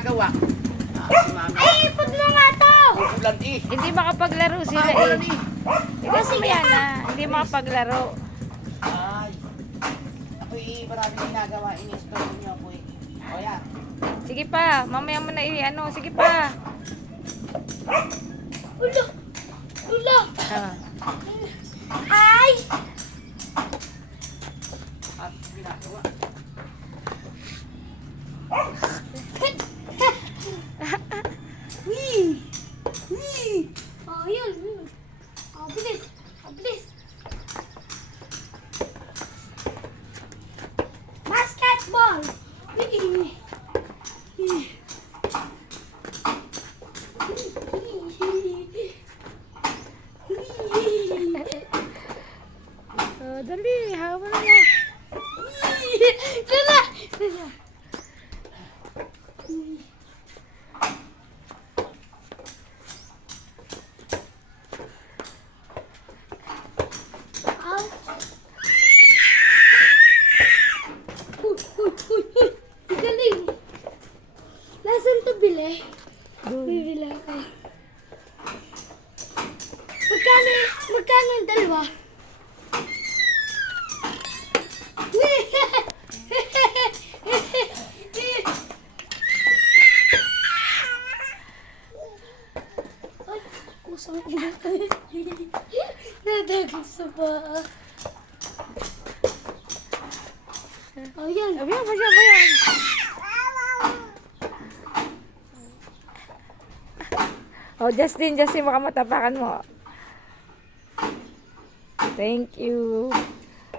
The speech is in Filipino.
ginagawa. Si mami. Ay, ipod mo nga to! Ulan eh. Hindi makapaglaro sila Ulan eh. eh. Ikaw si Yana, hindi makapaglaro. Ay. Ako eh, maraming ginagawa. Ini-spell niyo ako eh. O yan. Sige pa, mamaya mo na ano, sige pa. Ulo! Ulo! Ah. Ay! At ginagawa. Wee! Wee! Oh, yun, yun. Oh, bilis! Oh, bilis! Basketball! Wee! Wee! Oh, dali, hawa na. Dala! Dala! Huy! Galing! Nasaan to bili? Bibili ako. Magkano yung dalawa? Ay, kusang ina. Nadagos sa paa. Oh, yan. Ayan, ayan. Oh, Justin, baka matapakan mo. Thank you.